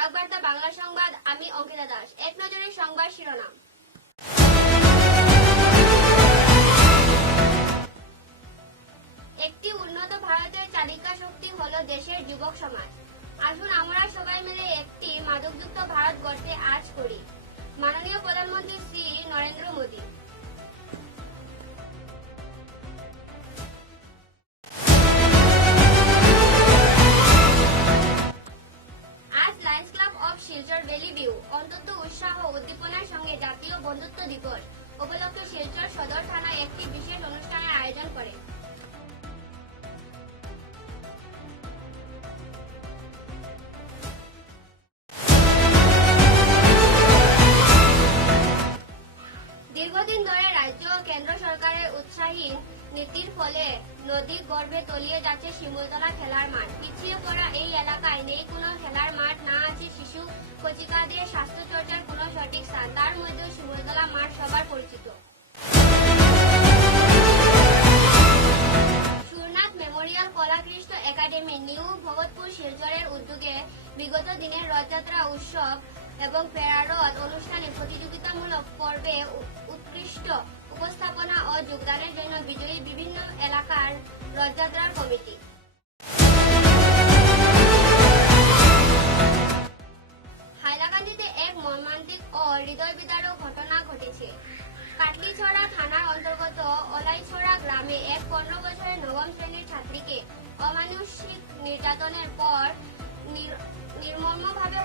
বরাক বার্তা বাংলা সংবাদ, আমি অঙ্কিতা দাস। এক নজরে সংবাদ শিরোনাম। একটি উন্নত ভারতের চালিকা শক্তি হলো দেশের যুবক সমাজ। আসুন আমরা সবাই মিলে একটি মাদকযুক্ত ভারত গড়তে আজ করি। মাননীয় প্রধানমন্ত্রী শ্রী নরেন্দ্র মোদী। আজ Lions club of Silchar valley view অত্যন্ত উৎসাহ উদ্দীপনার সঙ্গে জাতীয় বন্ধুত্ব দিবস উপলক্ষে শিলচর সদর থানায় একটি বিশেষ অনুষ্ঠানের আয়োজন করে। দীর্ঘদিন ধরে রাজ্য ও কেন্দ্র সরকারের উৎসাহীন নীতির ফলে নদী গর্ভে তলিয়ে যাচ্ছে শিমুলতলা খেলার মাঠ। পিছিয়ে পড়া এই এলাকায় নেই কোনো খেলার মাঠ, না আছে শিশু কচিকাদের স্বাস্থ্য চর্চার কোনো সঠিক স্থান। তার মধ্যেও শিমুলতলা মাঠ সবার পরিচিত। Surnath memorial Kalakrishna academy new Bhagatpur শিলচরের উদ্যোগে বিগত দিনের রথযাত্রা উৎসব এবং প্যারারথ অনুষ্ঠানে প্রতিযোগিতামূলক পর্বে উৎকৃষ্ট উপস্থাপনা ও যোগদানের জন্য বিজয়ী বিভিন্ন এলাকার রথযাত্রার কমিটি। হাইলাকান্দিতে এক মর্মান্তিক ও হৃদয় বিদারক ঘটনা ঘটেছে। কাটলিছড়া থানার অন্তর্গত অলাইছড়া গ্রামে এক 15 বছরের নবম শ্রেণীর ছাত্রীকে অমানুষিক নির্যাতনের পর নির্মমভাবে